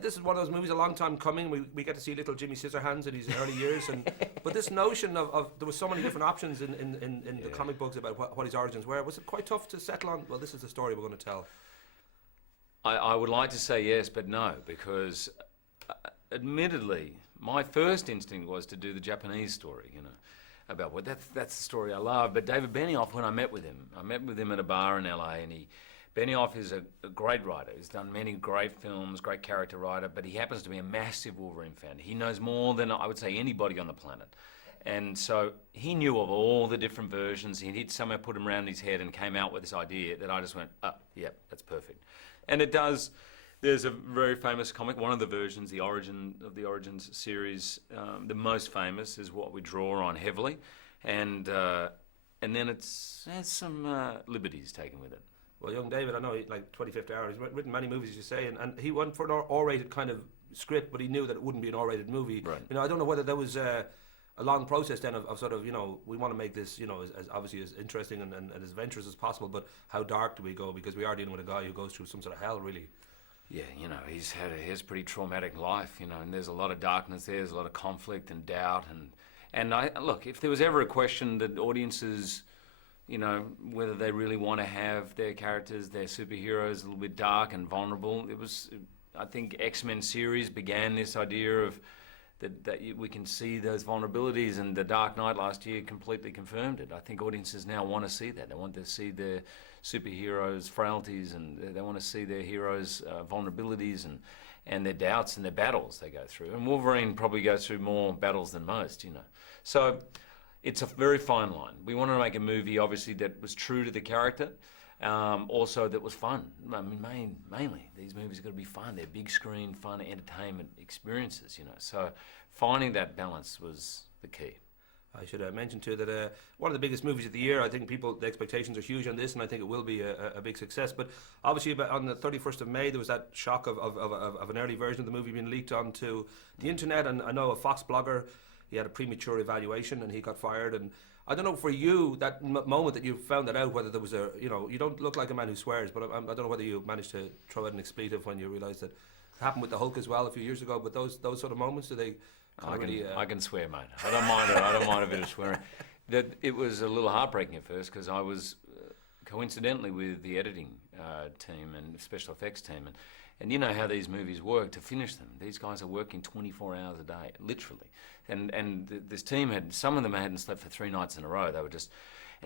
This is one of those movies a long time coming. We get to see little Jimmy Scissorhands in his early years, but this notion of there was so many different options in the comic books about what his origins were. Was it quite tough to settle on? Well, this is the story we're going to tell. I would like to say yes, but no, because admittedly, my first instinct was to do the Japanese story, about that's the story I love. But David Benioff, when I met with him at a bar in LA, and Benioff is a great writer. He's done many great films, great character writer, but he happens to be a massive Wolverine fan. He knows more than I would say anybody on the planet. And so he knew of all the different versions. He'd somehow put them around his head and came out with this idea that I just went, yeah, that's perfect. And it does. There's a very famous comic, one of the versions, the Origins series, the most famous is what we draw on heavily. And then there's some liberties taken with it. Well, young David, I know like 25th Hour, he's written many movies, as you say, and he went for an R-rated kind of script, but he knew that it wouldn't be an R-rated movie. Right. I don't know whether there was a long process then of sort of, we want to make this, as obviously as interesting and as adventurous as possible, but how dark do we go? Because we are dealing with a guy who goes through some sort of hell, really. Yeah, he's had his pretty traumatic life, and there's a lot of darkness there, there's a lot of conflict and doubt, and look, if there was ever a question that audiences, whether they really want to have their characters, their superheroes, a little bit dark and vulnerable, I think X-Men series began this idea of that we can see those vulnerabilities, and The Dark Knight last year completely confirmed it. I think audiences now want to see that. They want to see their superheroes' frailties, and they want to see their heroes' vulnerabilities and their doubts and their battles they go through. And Wolverine probably goes through more battles than most, So it's a very fine line. We wanted to make a movie, obviously, that was true to the character, also that was fun. I mean, mainly, these movies have got to be fun. They're big screen, fun entertainment experiences, So finding that balance was the key. I should mention too that one of the biggest movies of the year, I think the expectations are huge on this, and I think it will be a big success. But obviously on the 31st of May, there was that shock of an early version of the movie being leaked onto the internet, and I know a Fox blogger, he had a premature evaluation and he got fired. And I don't know for you, that moment that you found that out, whether there was you don't look like a man who swears, but I don't know whether you managed to throw out an expletive when you realised that it happened with the Hulk as well a few years ago. But those sort of moments, do they? I can swear, mate. I don't mind it. I don't mind a bit of swearing. It was a little heartbreaking at first because I was coincidentally with the editing team and special effects team, and you know how these movies work to finish them. These guys are working 24 hours a day, literally. And this team some of them hadn't slept for 3 nights in a row. They were just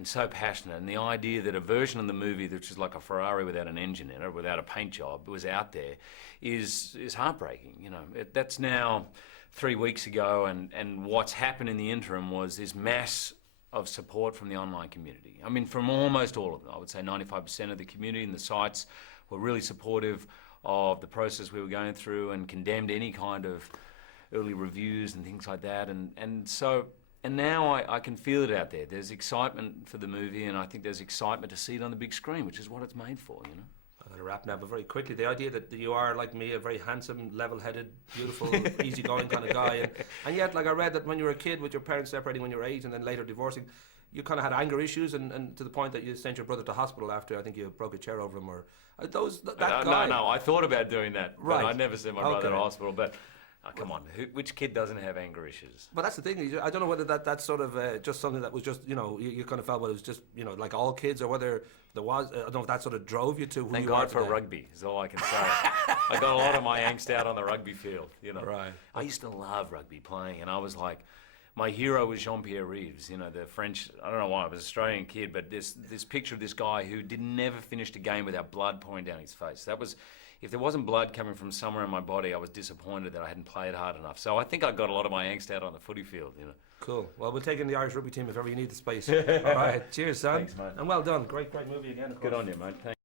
so passionate. And the idea that a version of the movie which is like a Ferrari without an engine in it, without a paint job, was out there is heartbreaking. That's now 3 weeks ago, and what's happened in the interim was this mass of support from the online community. I mean, from almost all of them. I would say 95% of the community and the sites were really supportive of the process we were going through and condemned any kind of early reviews and things like that. And now I can feel it out there. There's excitement for the movie, and I think there's excitement to see it on the big screen, which is what it's made for, I'm going to wrap now, but very quickly, the idea that you are, like me, a very handsome, level-headed, beautiful, easygoing kind of guy, and yet, like I read that when you were a kid with your parents separating when you were 8 and then later divorcing, you kind of had anger issues, and to the point that you sent your brother to hospital after, I think you broke a chair over him, or that guy. No, I thought about doing that, right. But I never sent my brother to hospital, but come on, which kid doesn't have anger issues? But that's the thing, I don't know whether that's sort of just something that was just, you kind of felt well, it was just, like all kids, or whether there was, I don't know if that sort of drove you to who Thank you God are for today. rugby, is all I can say. I got a lot of my angst out on the rugby field, Right. I used to love rugby playing, and I was like, my hero was Jean-Pierre Rives, the French, I don't know why, I was an Australian kid, but this picture of this guy who never finished a game without blood pouring down his face. That was, if there wasn't blood coming from somewhere in my body, I was disappointed that I hadn't played hard enough. So I think I got a lot of my angst out on the footy field, Cool. Well, we'll take in the Irish rugby team if ever you need the space. All right. Cheers, son. Thanks, mate. And well done. Great movie again. Good on you, mate. Thanks.